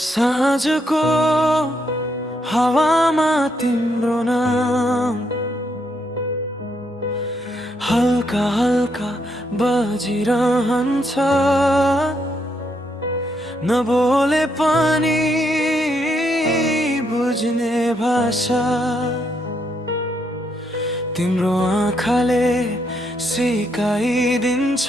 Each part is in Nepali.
साँझको हावामा तिम्रो नाम हल्का हल्का बजिरहन्छ। नबोले पनि बुझ्ने भाषा तिम्रो आँखाले सिकाइदिन्छ।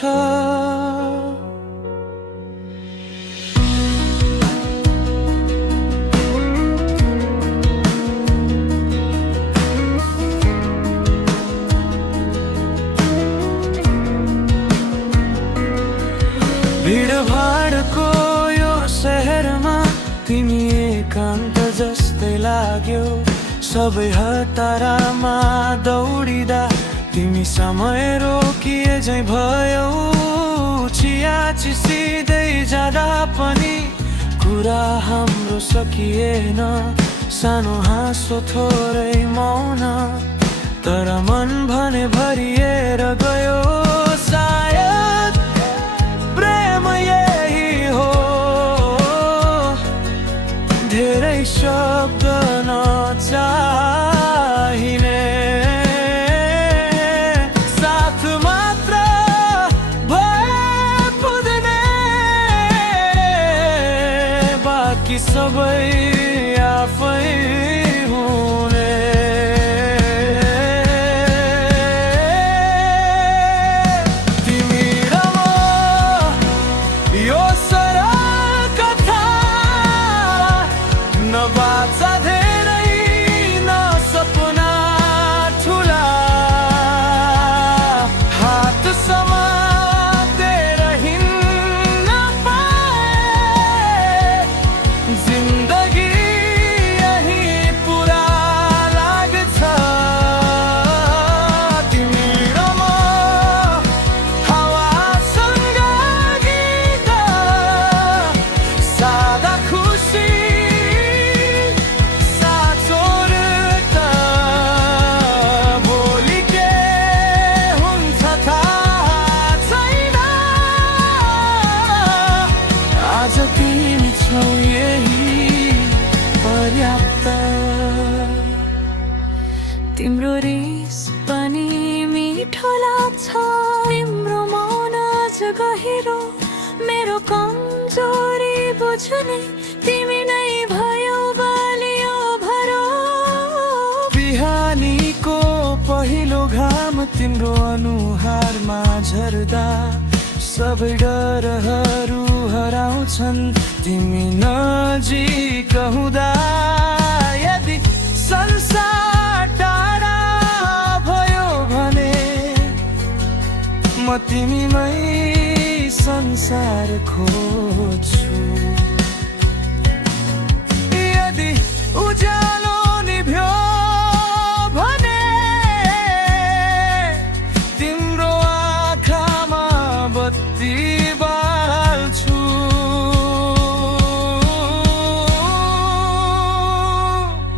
भिडभाडको यो शहरमा तिमी एकान्त जस्तै लाग्यो। सबै हतारामा दौडिँदा तिमी समय रोकिए झै भयौ। चिया चिसिँदै जाँदा पनि कुरा हाम्रो सकिएन। सानो हाँसो थोरै मौन, तर मन भने भरिएर गयो। सायद प्रेम यही हो, धेरै शब्द नचाहिने, साथ मात्र भए पुग्ने, बाँकी सबै आफै हुने। बाचा धेरै न सपना ठुला, हात समातेर हिँड्न पाए। जिन्दगी यही पुरा लाग्छ। तिमी र म हावासँग गीत, सादा खुसी तिमी छौ यही पर्याप्त। तिम्रो रिस पनि मिठो लाग्छ। तिम्रो मौन अझ गहिरो, मेरो कमजोरी बुझ्ने तिमी नै भयो बलियो भरो। बिहानीको पहिलो घाम तिम्रो अनुहारमा झर्दा सबै डरहरू हराउँछन्। तिमी नजिक हुँदा यदि संसार टाढा भयो भने म तिमीमै संसार खोज्छु। यदि उज्यालो निभ्यो भने तिम्रो आँखामा बत्ती बाल्छु।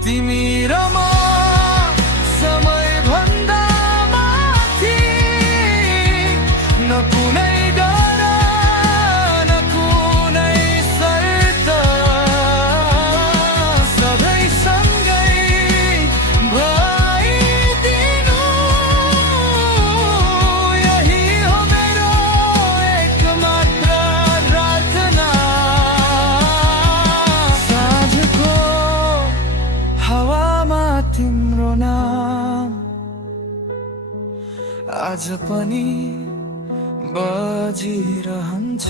तिमी र म समयभन्दा माथि, न कुनै डर न कुनै शर्त, सधैँ सँगै भइदिनु यही हो मेरो एकमात्र प्रार्थना। साँझको हावामा तिम्रो नाम आज पनि बजिरहन्छ।